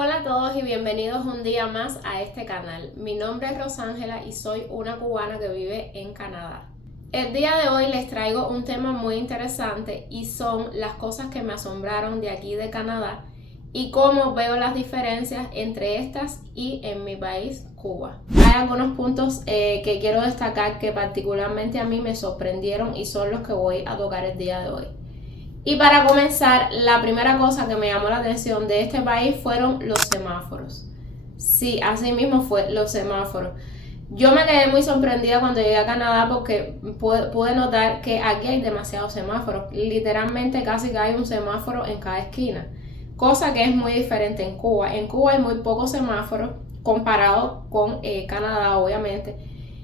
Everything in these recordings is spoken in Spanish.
Hola a todos y bienvenidos un día más a este canal. Mi nombre es Rosángela y soy una cubana que vive en Canadá. El día de hoy les traigo un tema muy interesante y son las cosas que me asombraron de aquí de Canadá y cómo veo las diferencias entre estas y en mi país, Cuba. Hay algunos puntos que quiero destacar que particularmente a mí me sorprendieron y son los que voy a tocar el día de hoy. Y para comenzar, la primera cosa que me llamó la atención de este país fueron los semáforos. Sí, así mismo fue, los semáforos. Yo me quedé muy sorprendida cuando llegué a Canadá porque pude notar que aquí hay demasiados semáforos. Literalmente casi que hay un semáforo en cada esquina. Cosa que es muy diferente en Cuba. En Cuba hay muy pocos semáforos comparado con Canadá, obviamente.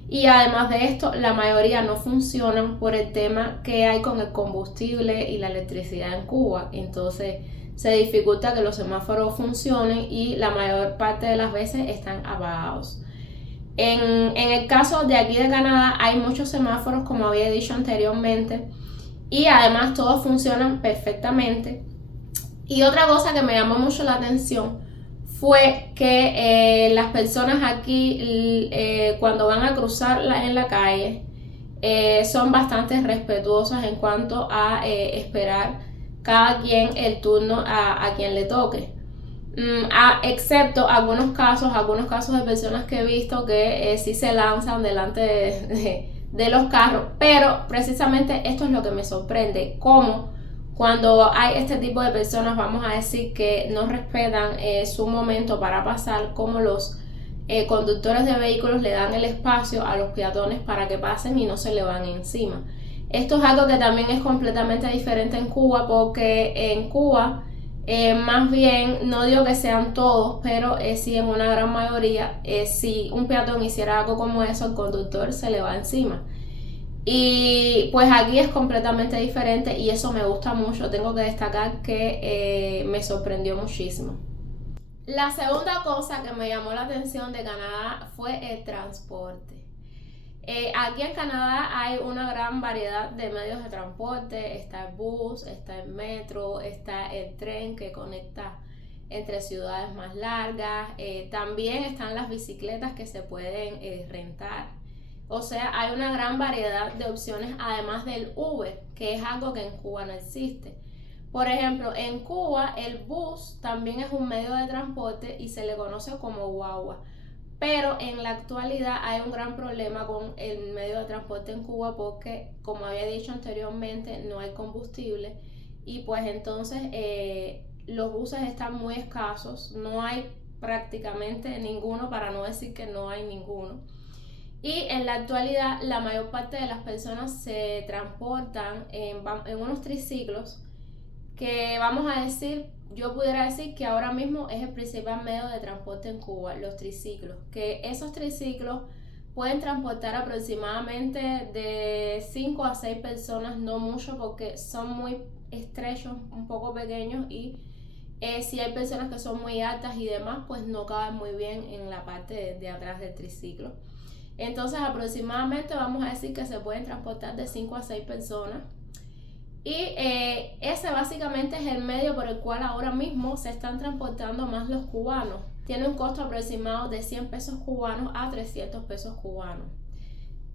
Y además de esto, la mayoría no funcionan por el tema que hay con el combustible y la electricidad en Cuba. Entonces se dificulta que los semáforos funcionen y la mayor parte de las veces están apagados. En el caso de aquí de Canadá hay muchos semáforos, como había dicho anteriormente, y además todos funcionan perfectamente. Y otra cosa que me llamó mucho la atención fue que las personas aquí cuando van a cruzar en la calle son bastante respetuosas en cuanto a esperar cada quien el turno a quien le toque. Excepto algunos casos de personas que he visto que sí se lanzan delante de los carros, pero precisamente esto es lo que me sorprende, cómo cuando hay este tipo de personas, vamos a decir, que no respetan su momento para pasar, como los conductores de vehículos le dan el espacio a los peatones para que pasen y no se le van encima. Esto es algo que también es completamente diferente en Cuba, porque en Cuba más bien, no digo que sean todos, pero sí en una gran mayoría, si un peatón hiciera algo como eso, el conductor se le va encima. Y pues aquí es completamente diferente y eso me gusta mucho. Tengo que destacar que me sorprendió muchísimo. La segunda cosa que me llamó la atención de Canadá fue el transporte. Aquí en Canadá hay una gran variedad de medios de transporte. Está el bus, está el metro, está el tren que conecta entre ciudades más largas. También están las bicicletas que se pueden rentar. O sea, hay una gran variedad de opciones además del Uber, que es algo que en Cuba no existe. Por ejemplo, en Cuba el bus también es un medio de transporte y se le conoce como guagua. Pero en la actualidad hay un gran problema con el medio de transporte en Cuba porque, como había dicho anteriormente, no hay combustible y pues entonces los buses están muy escasos, no hay prácticamente ninguno, para no decir que no hay ninguno. Y en la actualidad la mayor parte de las personas se transportan en unos triciclos que vamos a decir, yo pudiera decir que ahora mismo es el principal medio de transporte en Cuba, los triciclos, que esos triciclos pueden transportar aproximadamente de 5 a 6 personas, no mucho porque son muy estrechos, un poco pequeños y si hay personas que son muy altas y demás, pues no caben muy bien en la parte de atrás del triciclo. Entonces aproximadamente vamos a decir que se pueden transportar de 5 a 6 personas. Y ese básicamente es el medio por el cual ahora mismo se están transportando más los cubanos. Tiene un costo aproximado de 100 pesos cubanos a 300 pesos cubanos.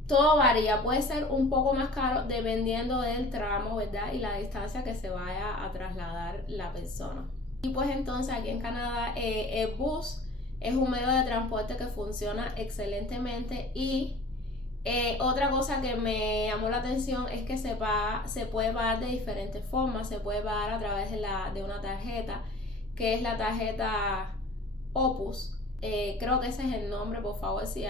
Todo varía, puede ser un poco más caro dependiendo del tramo, ¿verdad? Y la distancia que se vaya a trasladar la persona. Y pues entonces aquí en Canadá el bus es un medio de transporte que funciona excelentemente y otra cosa que me llamó la atención es que se puede pagar de diferentes formas. Se puede pagar a través de una tarjeta, que es la tarjeta Opus. Creo que ese es el nombre, por favor, si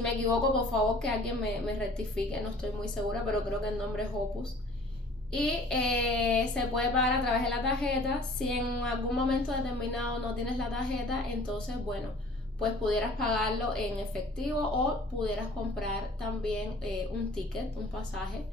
me equivoco, por favor que alguien me rectifique, no estoy muy segura, pero creo que el nombre es Opus. Y se puede pagar a través de la tarjeta. Si en algún momento determinado no tienes la tarjeta, entonces bueno, pues pudieras pagarlo en efectivo o pudieras comprar también un ticket, un pasaje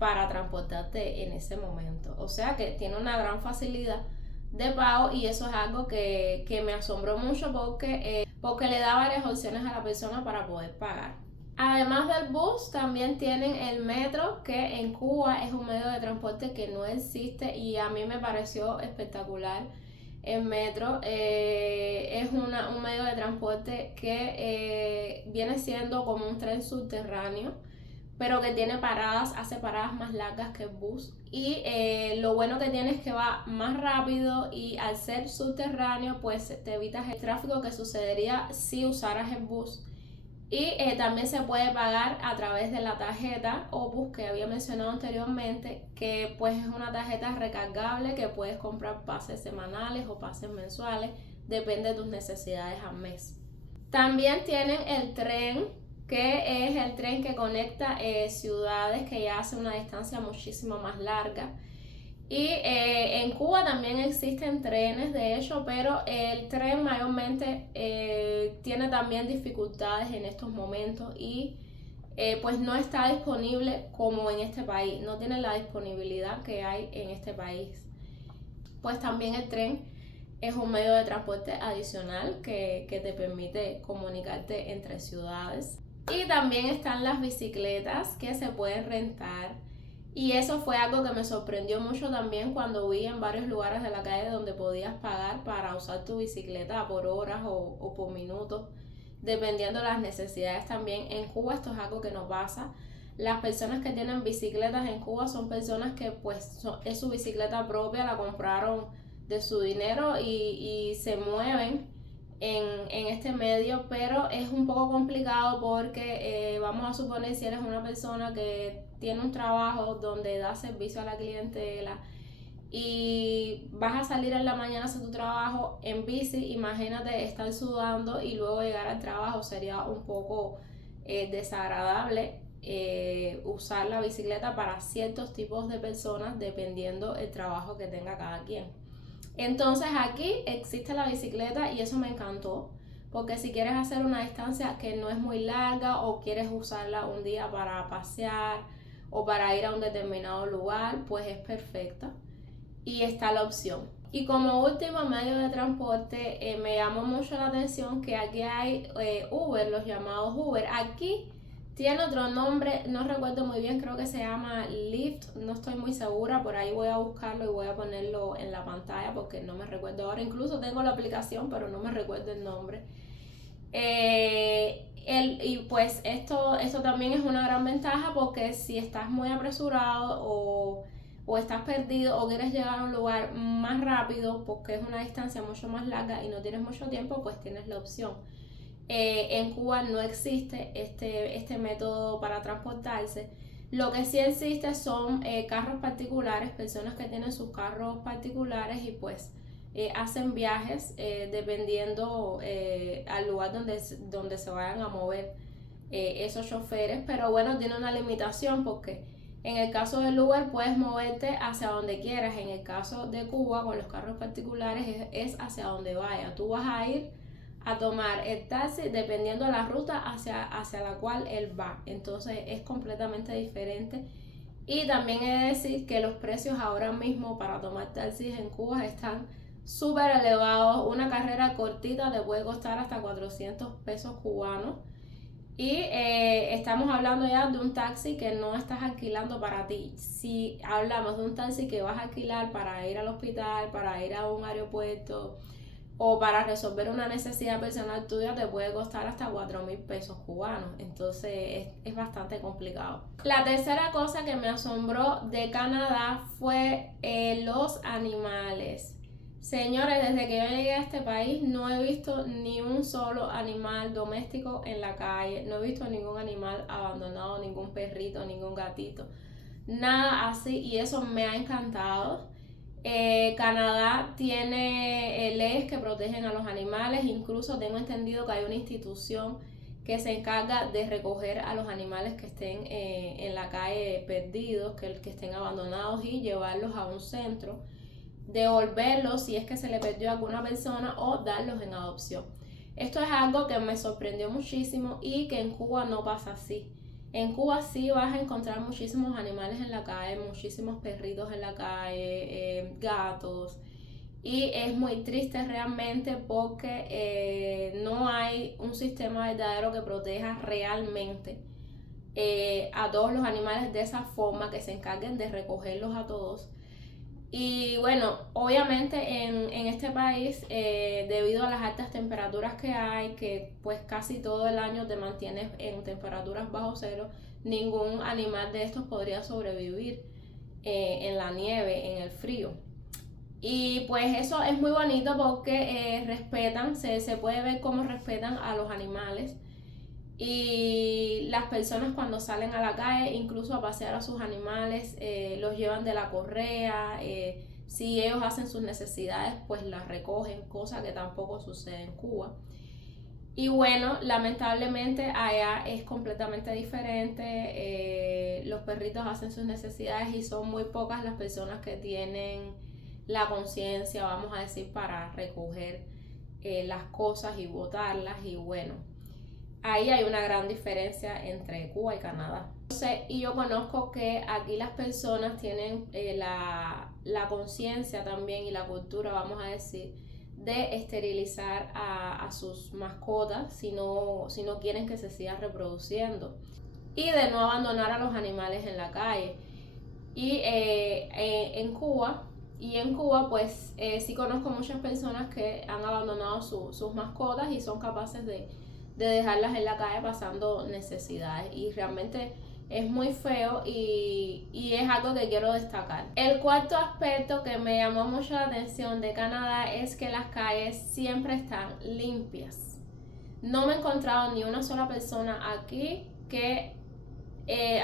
para transportarte en ese momento. O sea que tiene una gran facilidad de pago y eso es algo que me asombró mucho porque le da varias opciones a la persona para poder pagar. Además del bus, también tienen el metro, que en Cuba es un medio de transporte que no existe y a mí me pareció espectacular El metro es un medio de transporte que viene siendo como un tren subterráneo, pero que tiene paradas, hace paradas más largas que el bus. Y lo bueno que tiene es que va más rápido, y al ser subterráneo pues te evitas el tráfico que sucedería si usaras el bus. Y también se puede pagar a través de la tarjeta Opus que había mencionado anteriormente, que pues es una tarjeta recargable que puedes comprar pases semanales o pases mensuales, depende de tus necesidades al mes. También tienen el tren, que es el tren que conecta ciudades que ya hace una distancia muchísimo más larga. Y en Cuba también existen trenes, de hecho, pero el tren mayormente tiene también dificultades en estos momentos, y pues no está disponible como en este país, no tiene la disponibilidad que hay en este país. Pues también el tren es un medio de transporte adicional que te permite comunicarte entre ciudades. Y también están las bicicletas que se pueden rentar. Y eso fue algo que me sorprendió mucho también cuando vi en varios lugares de la calle donde podías pagar para usar tu bicicleta por horas o por minutos, dependiendo de las necesidades también. En Cuba esto es algo que no pasa. Las personas que tienen bicicletas en Cuba son personas que pues es su bicicleta propia, la compraron de su dinero y se mueven en este medio, pero es un poco complicado porque vamos a suponer, si eres una persona que tiene un trabajo donde da servicio a la clientela y vas a salir en la mañana a hacer tu trabajo en bici, imagínate estar sudando y luego llegar al trabajo, sería un poco desagradable usar la bicicleta para ciertos tipos de personas dependiendo el trabajo que tenga cada quien. Entonces aquí existe la bicicleta y eso me encantó, porque si quieres hacer una distancia que no es muy larga o quieres usarla un día para pasear o para ir a un determinado lugar, pues es perfecta y está la opción. Y como último medio de transporte me llamó mucho la atención que aquí hay Uber, los llamados Uber. Aquí tiene otro nombre, no recuerdo muy bien, creo que se llama Lyft, no estoy muy segura, por ahí voy a buscarlo y voy a ponerlo en la pantalla porque no me recuerdo ahora, incluso tengo la aplicación pero no me recuerdo el nombre. Y pues esto también es una gran ventaja, porque si estás muy apresurado o estás perdido o quieres llegar a un lugar más rápido porque es una distancia mucho más larga y no tienes mucho tiempo, pues tienes la opción. En Cuba no existe este método para transportarse. Lo que sí existe son carros particulares, personas que tienen sus carros particulares y pues hacen viajes dependiendo al lugar donde se vayan a mover esos choferes, pero bueno, tiene una limitación porque en el caso del Uber puedes moverte hacia donde quieras. En el caso de Cuba con los carros particulares es hacia donde vaya. Tú vas a ir a tomar el taxi dependiendo de la ruta hacia la cual él va. Entonces es completamente diferente. Y también he de decir que los precios ahora mismo para tomar taxis en Cuba están súper elevados. Una carrera cortita te puede costar hasta 400 pesos cubanos. Y estamos hablando ya de un taxi que no estás alquilando para ti. Si hablamos de un taxi que vas a alquilar para ir al hospital, para ir a un aeropuerto o para resolver una necesidad personal tuya, te puede costar hasta 4,000 pesos cubanos. Entonces es bastante complicado. La tercera cosa que me asombró de Canadá fue los animales. Señores, desde que yo llegué a este país no he visto ni un solo animal doméstico en la calle, no he visto ningún animal abandonado, ningún perrito, ningún gatito, nada así, y eso me ha encantado. Canadá tiene leyes que protegen a los animales, incluso tengo entendido que hay una institución que se encarga de recoger a los animales que estén en la calle perdidos, que estén abandonados, y llevarlos a un centro, devolverlos si es que se le perdió a alguna persona o darlos en adopción. Esto es algo que me sorprendió muchísimo y que en Cuba no pasa así. En Cuba sí vas a encontrar muchísimos animales en la calle, muchísimos perritos en la calle, gatos, y es muy triste realmente porque no hay un sistema verdadero que proteja realmente a todos los animales de esa forma, que se encarguen de recogerlos a todos. Y bueno, obviamente en este país, debido a las altas temperaturas que hay, que pues casi todo el año te mantienes en temperaturas bajo cero, ningún animal de estos podría sobrevivir en la nieve, en el frío. Y pues eso es muy bonito porque respetan, se puede ver cómo respetan a los animales. Y las personas cuando salen a la calle, incluso a pasear a sus animales, los llevan de la correa. Si ellos hacen sus necesidades, pues las recogen, cosa que tampoco sucede en Cuba. Y bueno, lamentablemente allá es completamente diferente. Los perritos hacen sus necesidades y son muy pocas las personas que tienen la conciencia, vamos a decir, para recoger las cosas y botarlas. Y bueno, ahí hay una gran diferencia entre Cuba y Canadá. Y yo conozco que aquí las personas tienen la conciencia también y la cultura, vamos a decir, de esterilizar a sus mascotas si no quieren que se sigan reproduciendo, y de no abandonar a los animales en la calle. Y en Cuba pues sí conozco muchas personas que han abandonado sus mascotas y son capaces de dejarlas en la calle pasando necesidades, y realmente es muy feo y es algo que quiero destacar. El cuarto aspecto que me llamó mucho la atención de Canadá es que las calles siempre están limpias. No me he encontrado ni una sola persona aquí que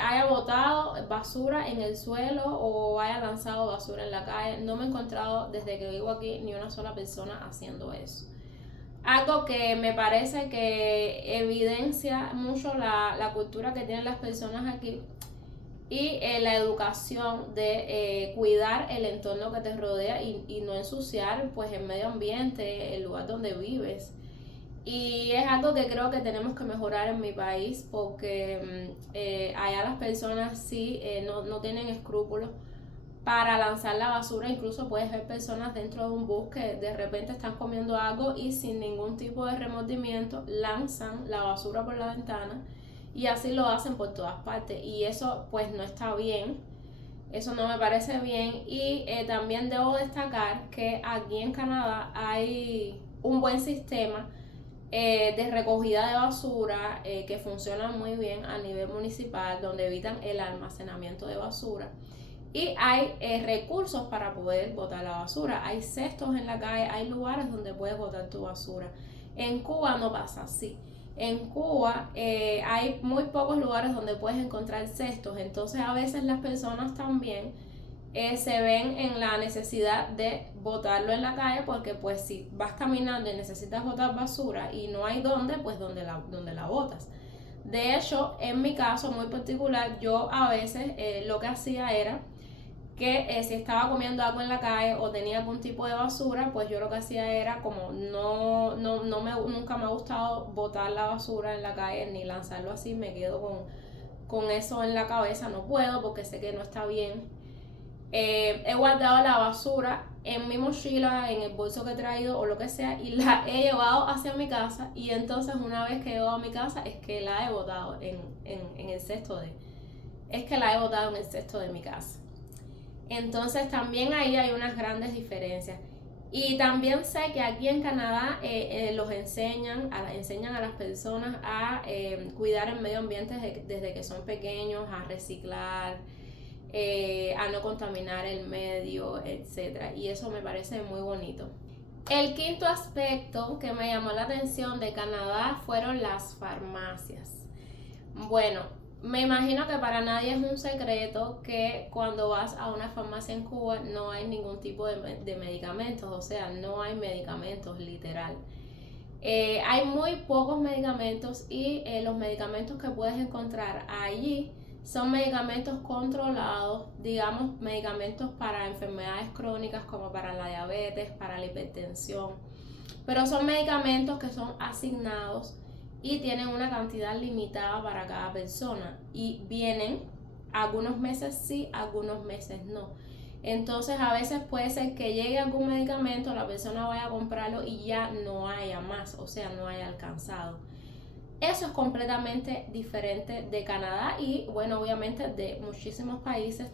haya botado basura en el suelo o haya lanzado basura en la calle. No me he encontrado desde que vivo aquí ni una sola persona haciendo eso. Algo que me parece que evidencia mucho la cultura que tienen las personas aquí y la educación de cuidar el entorno que te rodea y no ensuciar pues el medio ambiente, el lugar donde vives. Y es algo que creo que tenemos que mejorar en mi país, porque allá las personas sí no tienen escrúpulos para lanzar la basura. Incluso puedes ver personas dentro de un bus que de repente están comiendo algo y sin ningún tipo de remordimiento lanzan la basura por la ventana, y así lo hacen por todas partes, y eso pues no está bien. Eso no me parece bien. Y también debo destacar que aquí en Canadá hay un buen sistema de recogida de basura que funciona muy bien a nivel municipal, donde evitan el almacenamiento de basura. Y hay recursos para poder botar la basura. Hay cestos en la calle, hay lugares donde puedes botar tu basura. En Cuba no pasa así. En Cuba hay muy pocos lugares donde puedes encontrar cestos. Entonces a veces las personas también se ven en la necesidad de botarlo en la calle, porque pues si vas caminando y necesitas botar basura y no hay dónde, pues donde la botas. De hecho, en mi caso muy particular, yo a veces lo que hacía era que si estaba comiendo algo en la calle o tenía algún tipo de basura, pues yo lo que hacía era, como nunca me ha gustado botar la basura en la calle ni lanzarlo así, me quedo con eso en la cabeza, no puedo porque sé que no está bien. He guardado la basura en mi mochila, en el bolso que he traído o lo que sea, y la he llevado hacia mi casa, y entonces una vez que he llegado a mi casa es que la he botado en el cesto de mi casa. Entonces también ahí hay unas grandes diferencias. Y también sé que aquí en Canadá los enseñan a las personas a cuidar el medio ambiente desde que son pequeños, a reciclar, a no contaminar el medio, etc. Y eso me parece muy bonito. El quinto aspecto que me llamó la atención de Canadá fueron las farmacias. Bueno, me imagino que para nadie es un secreto que cuando vas a una farmacia en Cuba no hay ningún tipo de medicamentos, o sea, no hay medicamentos literal. Hay muy pocos medicamentos, y los medicamentos que puedes encontrar allí son medicamentos controlados, digamos medicamentos para enfermedades crónicas como para la diabetes, para la hipertensión, pero son medicamentos que son asignados y tienen una cantidad limitada para cada persona, y vienen algunos meses sí, algunos meses no. Entonces a veces puede ser que llegue algún medicamento, la persona vaya a comprarlo y ya no haya más, o sea, no haya alcanzado. Eso es completamente diferente de Canadá y bueno, obviamente de muchísimos países.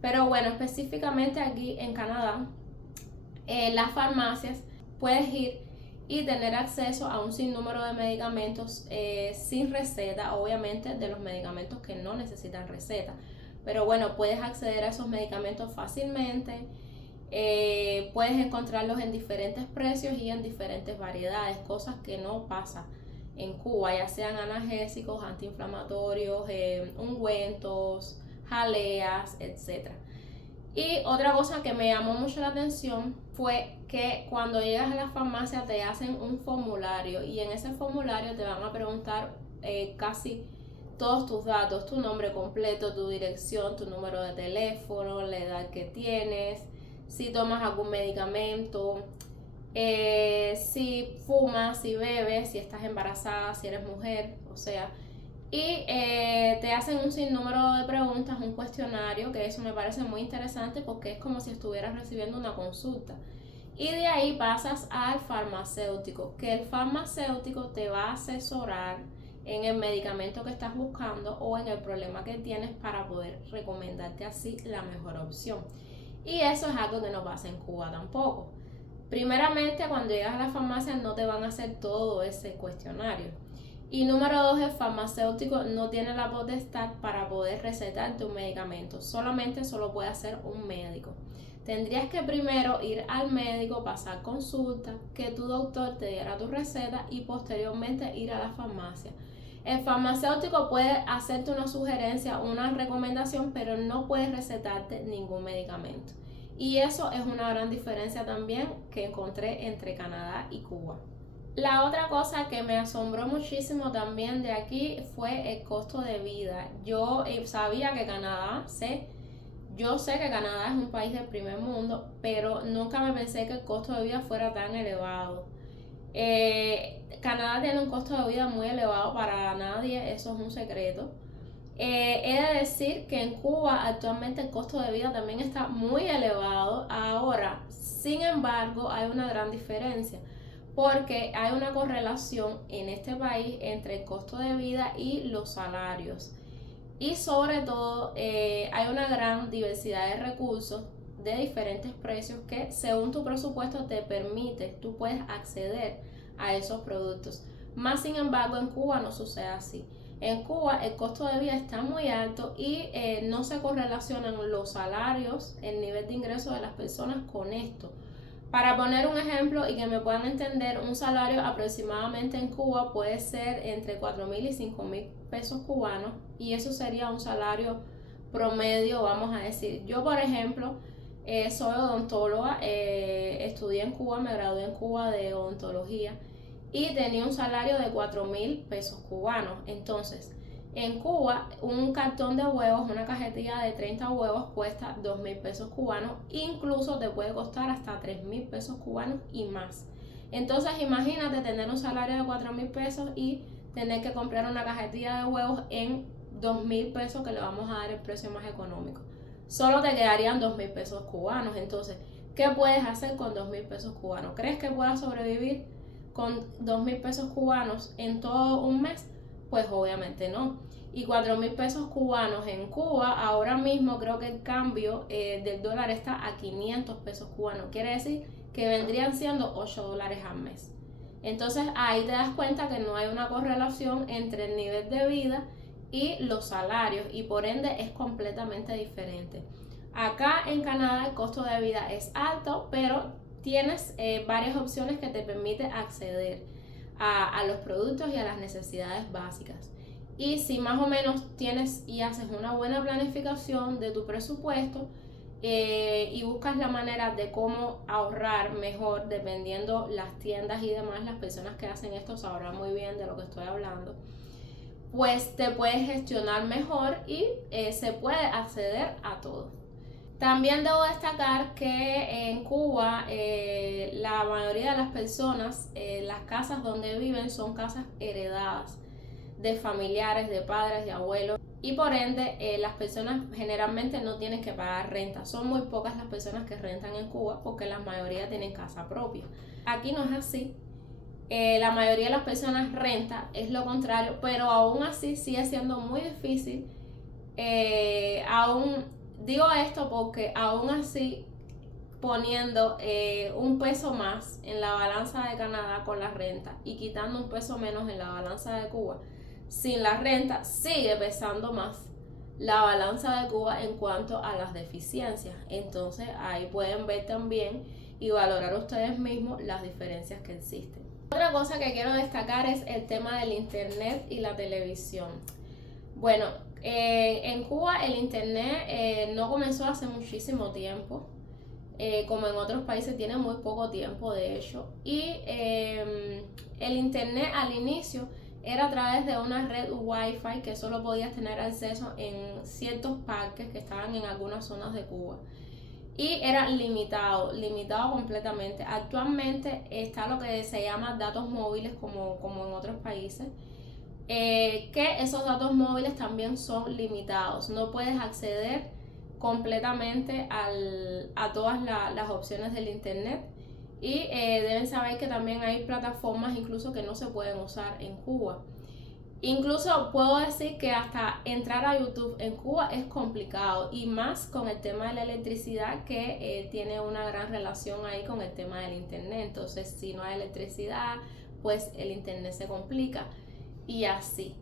Pero bueno, específicamente aquí en Canadá, las farmacias puedes ir y tener acceso a un sinnúmero de medicamentos sin receta, obviamente de los medicamentos que no necesitan receta. Pero bueno, puedes acceder a esos medicamentos fácilmente, puedes encontrarlos en diferentes precios y en diferentes variedades, cosas que no pasa en Cuba, ya sean analgésicos, antiinflamatorios, ungüentos, jaleas, etc. Y otra cosa que me llamó mucho la atención fue que cuando llegas a la farmacia te hacen un formulario y en ese formulario te van a preguntar casi todos tus datos, tu nombre completo, tu dirección, tu número de teléfono, la edad que tienes, si tomas algún medicamento, si fumas, si bebes, si estás embarazada, si eres mujer, o sea, y te hacen un sinnúmero de preguntas, un cuestionario, que eso me parece muy interesante porque es como si estuvieras recibiendo una consulta. Y de ahí pasas al farmacéutico, que el farmacéutico te va a asesorar en el medicamento que estás buscando o en el problema que tienes para poder recomendarte así la mejor opción. Y eso es algo que no pasa en Cuba tampoco. Primeramente, cuando llegas a la farmacia no te van a hacer todo ese cuestionario. Y número 2, el farmacéutico no tiene la potestad para poder recetarte un medicamento. Solamente lo puede hacer un médico. Tendrías que primero ir al médico, pasar consulta, que tu doctor te diera tu receta y posteriormente ir a la farmacia. El farmacéutico puede hacerte una sugerencia, una recomendación, pero no puede recetarte ningún medicamento. Y eso es una gran diferencia también que encontré entre Canadá y Cuba. La otra cosa que me asombró muchísimo también de aquí fue el costo de vida. Yo sabía que yo sé que Canadá es un país del primer mundo, pero nunca me pensé que el costo de vida fuera tan elevado. Canadá tiene un costo de vida muy elevado para nadie, eso es un secreto. He de decir que en Cuba actualmente el costo de vida también está muy elevado. Ahora, sin embargo, hay una gran diferencia porque hay una correlación en este país entre el costo de vida y los salarios. Y sobre todo hay una gran diversidad de recursos de diferentes precios que según tu presupuesto te permite, tú puedes acceder a esos productos. Más sin embargo en Cuba no sucede así. En Cuba el costo de vida está muy alto y no se correlacionan los salarios, el nivel de ingreso de las personas con esto. Para poner un ejemplo y que me puedan entender, un salario aproximadamente en Cuba puede ser entre 4,000 y 5,000 pesos cubanos y eso sería un salario promedio, vamos a decir. Yo, por ejemplo, soy odontóloga, estudié en Cuba, me gradué en Cuba de odontología y tenía un salario de 4,000 pesos cubanos. Entonces, en Cuba, un cartón de huevos, una cajetilla de 30 huevos cuesta 2,000 pesos cubanos, incluso te puede costar hasta 3,000 pesos cubanos y más. Entonces, imagínate tener un salario de 4,000 pesos y tener que comprar una cajetilla de huevos en 2,000 pesos, que le vamos a dar el precio más económico. Solo te quedarían 2,000 pesos cubanos. Entonces, ¿qué puedes hacer con 2,000 pesos cubanos? ¿Crees que puedas sobrevivir con 2,000 pesos cubanos en todo un mes? Pues obviamente no. Y 4,000 pesos cubanos en Cuba, ahora mismo creo que el cambio del dólar está a 500 pesos cubanos. Quiere decir que vendrían siendo $8 al mes. Entonces ahí te das cuenta que no hay una correlación entre el nivel de vida y los salarios y por ende es completamente diferente. Acá en Canadá el costo de vida es alto, pero tienes varias opciones que te permiten acceder a los productos y a las necesidades básicas. Y si más o menos tienes y haces una buena planificación de tu presupuesto y buscas la manera de cómo ahorrar mejor dependiendo las tiendas y demás, las personas que hacen esto sabrán muy bien de lo que estoy hablando, pues te puedes gestionar mejor y se puede acceder a todo. También debo destacar que en Cuba la mayoría de las personas, las casas donde viven son casas heredadas de familiares, de padres, de abuelos y por ende las personas generalmente no tienen que pagar renta. Son muy pocas las personas que rentan en Cuba porque la mayoría tienen casa propia. Aquí no es así. La mayoría de las personas renta, es lo contrario, pero aún así sigue siendo muy difícil aún Digo esto porque aún así, poniendo un peso más en la balanza de Canadá con la renta y quitando un peso menos en la balanza de Cuba, sin la renta sigue pesando más la balanza de Cuba en cuanto a las deficiencias. Entonces ahí pueden ver también y valorar ustedes mismos las diferencias que existen. Otra cosa que quiero destacar es el tema del internet y la televisión. Bueno, en Cuba el internet no comenzó hace muchísimo tiempo. Como en otros países tiene muy poco tiempo de hecho, y el internet al inicio era a través de una red wifi que solo podías tener acceso en ciertos parques que estaban en algunas zonas de Cuba, y era limitado completamente. Actualmente está lo que se llama datos móviles como en otros países, que esos datos móviles también son limitados, no puedes acceder completamente a todas las opciones del internet, y deben saber que también hay plataformas incluso que no se pueden usar en Cuba. Incluso puedo decir que hasta entrar a YouTube en Cuba es complicado, y más con el tema de la electricidad, que tiene una gran relación ahí con el tema del internet. Entonces, si no hay electricidad, pues el internet se complica, y así.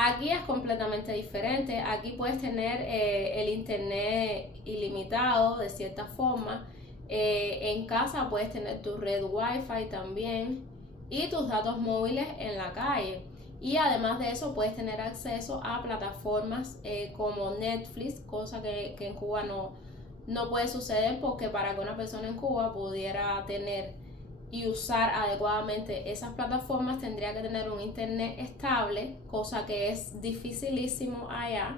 Aquí es completamente diferente. Aquí puedes tener el internet ilimitado de cierta forma. En casa puedes tener tu red wifi también y tus datos móviles en la calle. Y además de eso puedes tener acceso a plataformas como Netflix, cosa que en Cuba no puede suceder, porque para que una persona en Cuba pudiera tener y usar adecuadamente esas plataformas tendría que tener un internet estable, cosa que es dificilísimo allá.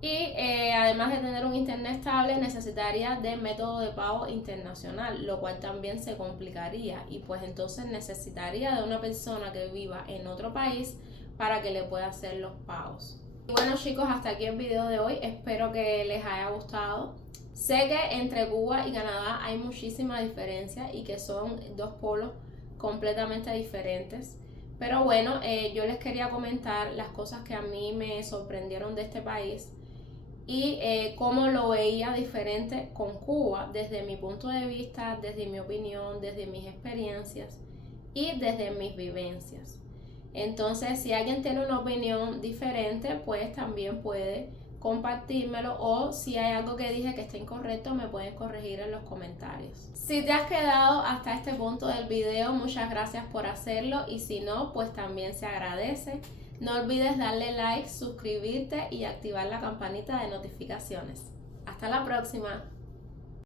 Y además de tener un internet estable, necesitaría de método de pago internacional, lo cual también se complicaría, y pues entonces necesitaría de una persona que viva en otro país para que le pueda hacer los pagos. Y bueno, chicos, hasta aquí el video de hoy, espero que les haya gustado. Sé que entre Cuba y Canadá hay muchísima diferencia y que son dos polos completamente diferentes, pero bueno, yo les quería comentar las cosas que a mí me sorprendieron de este país, y cómo lo veía diferente con Cuba desde mi punto de vista, desde mi opinión, desde mis experiencias y desde mis vivencias. Entonces, si alguien tiene una opinión diferente, pues también puede compartírmelo, o si hay algo que dije que está incorrecto, me pueden corregir en los comentarios. Si te has quedado hasta este punto del video, muchas gracias por hacerlo, y si no, pues también se agradece. No olvides darle like, suscribirte y activar la campanita de notificaciones. Hasta la próxima.